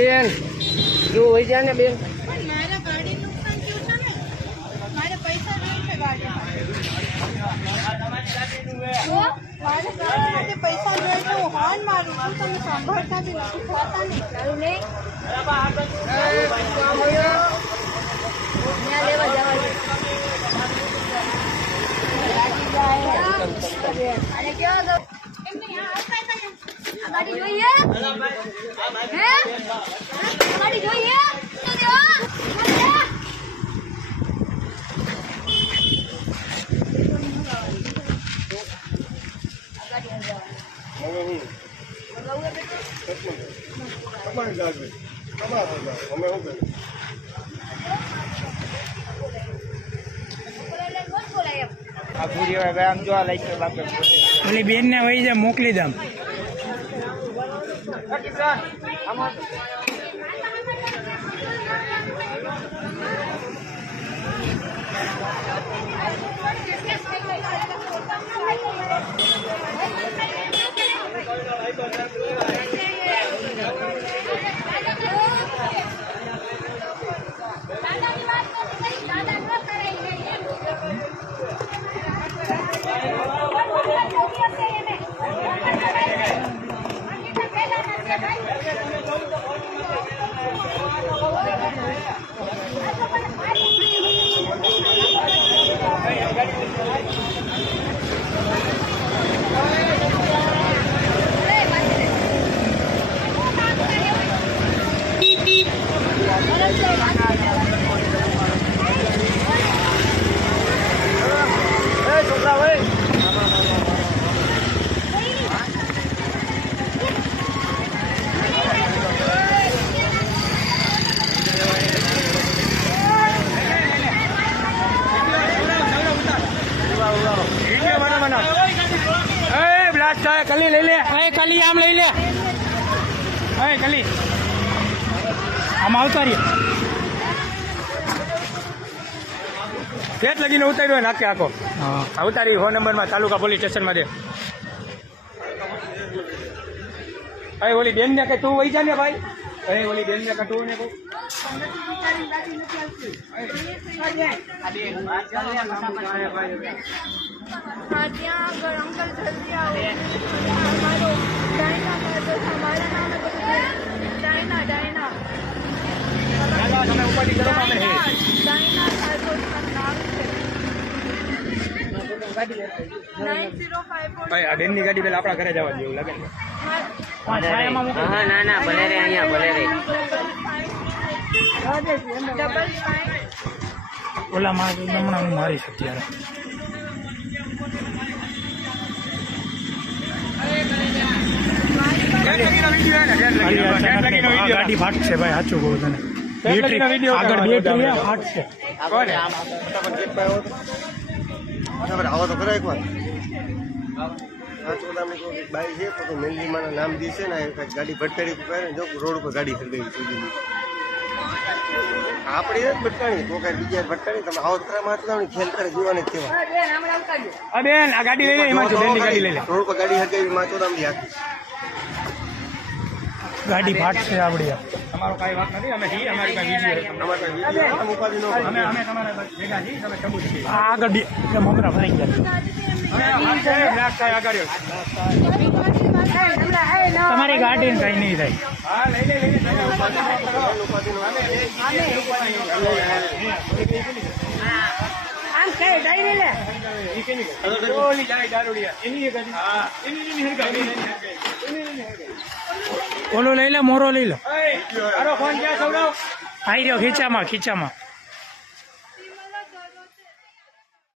બેન જો હોય જાય ને બેન મારા ગાડી નુકસાન થયું છે ને મારે પૈસા જોઈએ છે ગાડી મારે ગાડી પૈસા જોઈએ છે હું હોર્ન મારું છું તમે સાંભળતા બી નથી ખાતા નહીં ચાલું નહીં લેવા જવા અને કેવા ગાડી જોઈએ હે ગાડી જોઈએ તો દેવો ઓલી બેન ને વહી જા મોકલી દમ કલી લઈ લે કલી આમ લઈ લે કલી આમ આવતા રહી પેટ લગીને ઉતાર્યો નાખે આખો ઉતારી ફોન નંબરમાં તાલુકા પોલીસ સ્ટેશનમાં દે ઓલી બેન ને કે તું વહી જા ને ભાઈ ઓલી બેન ને કે તું ને કહું બેન ની ગાડી પેલા આપણા ઘરે જવા જેવું લાગે ના ના ભલે રે અહીંયા ભલે રે ઓલા હમણાં હું મારીશ અત્યારે ગાડી ફાટશે ભાઈ સાચું કહું તને આગળ બે ફાટશે આવો તો ખરા એક વાર બાઈ છે તો મેલજીમાના નામ દીશે ને ગાડી ભટકાડી કરે જો રોડ ઉપર ગાડી ખરીદી સુધી આપણી નથી ભટકાણી તો કઈ બીજા ભટકાણી તમે આવો તરામાં ખેલ કરે જોવાને જ કેવા બેન આ ગાડી લઈ લે એમાં બેનની ગાડી લઈ લે રોડ પર ગાડી હરગાવી માચોદામની હાકી ગાડી ફાટશે આપડી તમારો કઈ વાત નથી અમે છીએ અમારી કઈ વિડીયો અમે તમારા ભેગા છીએ તમે ચંબુ છીએ આગળ મમરા ભરાઈ ગયા તમારી ગાડી ને કઈ નહીં ઓલો લઈ લે મોરો લઈ લો આઈ રહ્યો ખીચામાં